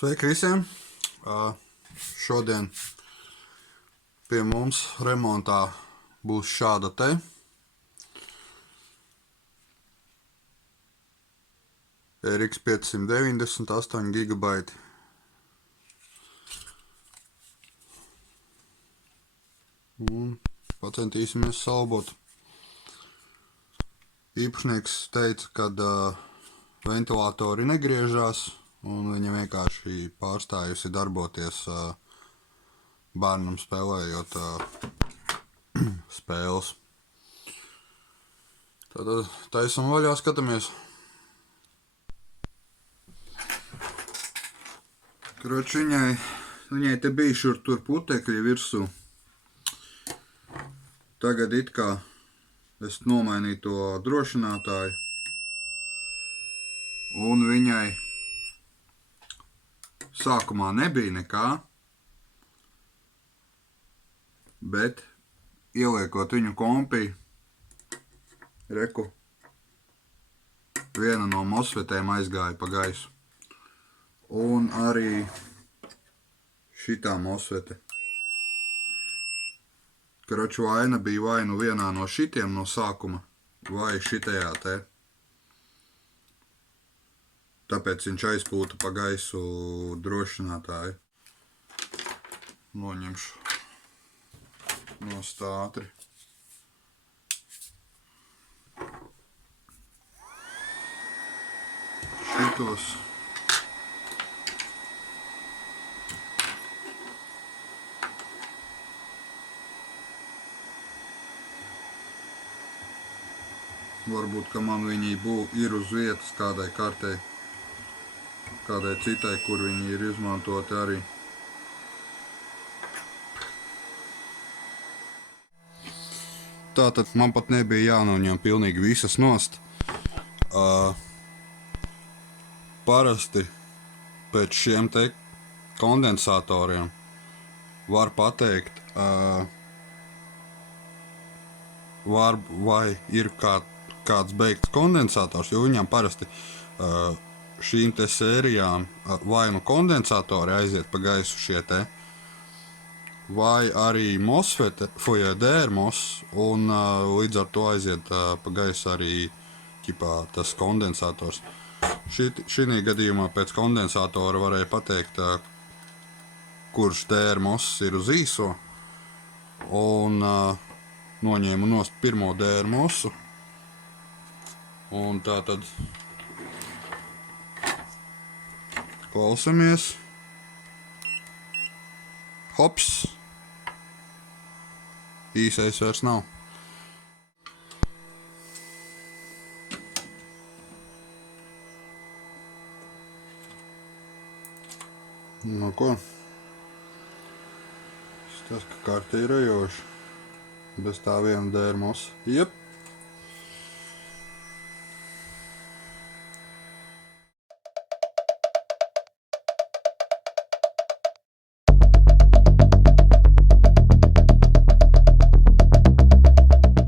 Sveiki visiem! Šodien pie mums remontā būs šāda te RX 590 8 GB. Un pacentīsimies salbot. Īpašnieks teica, ka ventilatori negriežās un viņa vienkārši pārstājusi darboties bērnam spēlējot spēles. Tad taisam vaļā, skatāmies. Kroč, viņai te bija šur tur putekļi virsū. Tagad it kā es nomainīju to drošinātāju. Un viņai sākumā nebija nekā, bet ieliekot viņu kompī, reku, viena no mosfetēm aizgāja pa gaisu. Un arī šitā mosfete. Kroč, vaina bija vai nu vienā no šitiem no sākuma, vai šitajā te. Tāpēc viņš aizpūta pa gaisu drošinātāju. Noņemšu nost ātri. Šitos. Varbūt, ka man viņi ir uz vietas kādai kartei, kādai citai, kur viņi ir izmantoti arī. Tātad man pat nebija jānoņem pilnīgi visas nost. Parasti pēc šiem te kondensatoriem var pateikt, vai ir kāds beigts kondensators, jo viņam parasti šīm te sērijām vai nu kondensatori aiziet pa gaisu šie te, vai arī mosfete, DRMOS, un līdz ar to aiziet pa gaisu arī tas kondensators. Šī gadījumā pēc kondensatora varēja pateikt, kurš DRMOS ir uz īso, un noņēmu nost pirmo DRMOSu. Un tā tad klausamies. Hops. Īsais vairs nav. Nu ko? Tas, ka karti ir ejoši. Bez tā viena DRMOS. Jep.